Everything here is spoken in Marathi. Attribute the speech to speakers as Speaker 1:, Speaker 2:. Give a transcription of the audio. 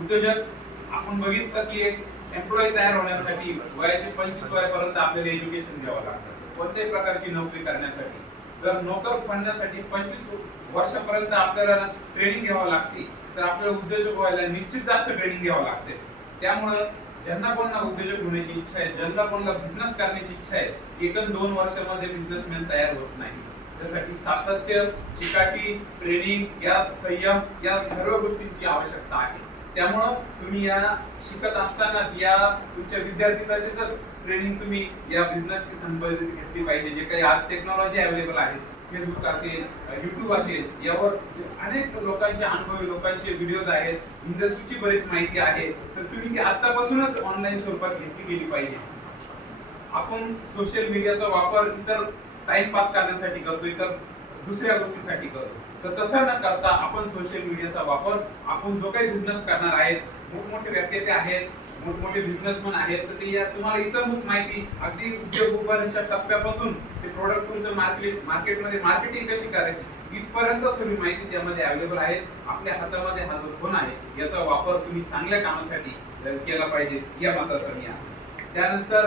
Speaker 1: उद्योजक आपण बघितलं की एक एम्प्लॉई तयार होण्यासाठी वयाचे पंचवीस वयापर्यंत आपल्याला एज्युकेशन घ्यावं लागतं. कोणत्याही प्रकारची नोकरी करण्यासाठी. जर नोकर बनण्यासाठी पंचवीस वर्षापर्यंत आपल्याला ट्रेनिंग घ्यावं लागते तर आपल्याला उद्योजक व्हायला निश्चित जास्त ट्रेनिंग घ्यावं लागते. त्यामुळं ज्यांना कोणाला उद्योजक होण्याची इच्छा आहे ज्यांना कोणाला बिझनेस करण्याची इच्छा आहे एक दोन वर्षामध्ये बिझनेसमॅन तयार होत नाही. त्यासाठी सातत्य चिकाटी ट्रेनिंग या संयम या सर्व गोष्टींची आवश्यकता आहे. त्यामुळं तुम्ही या शिकत असताना या तुमच्या विद्यार्थी दशेतच ट्रेनिंग तुम्ही या बिझनेसची संबंधित घेतली पाहिजे. जे काही आज टेक्नॉलॉजी अवेलेबल आहे फेसबुक असेल युट्यूब असेल यावर अनेक लोकांचे अनुभवी लोकांचे व्हिडिओज आहेत इंडस्ट्रीची बरीच माहिती आहे. तर तुम्ही ती आतापासूनच ऑनलाईन स्वरूपात घेतली गेली पाहिजे. आपण सोशल मीडियाचा वापर इतर टाइमपास करण्यासाठी करतो इतर दुसऱ्या गोष्टीसाठी करतो. तर तसं न करता आपण सोशल मीडियाचा वापर आपण जो काही बिझनेस करणार आहेत मोठमोठे व्यक्ती आहेत मोठमोठे बिझनेसमॅन आहेत तर ते या तुम्हाला इतरभूत माहिती अगदी उद्योग उभारणीच्या टप्प्यापासून ते प्रोडक्ट तुमचं मार्केट मार्केटमध्ये मार्केटिंग कशी करायची इथपर्यंत सगळी माहिती त्यामध्ये अवेलेबल आहे. आपल्या हातामध्ये हा जो फोन आहे याचा वापर तुम्ही चांगल्या कामासाठी केला पाहिजे. या मताचा मी आहे. त्यानंतर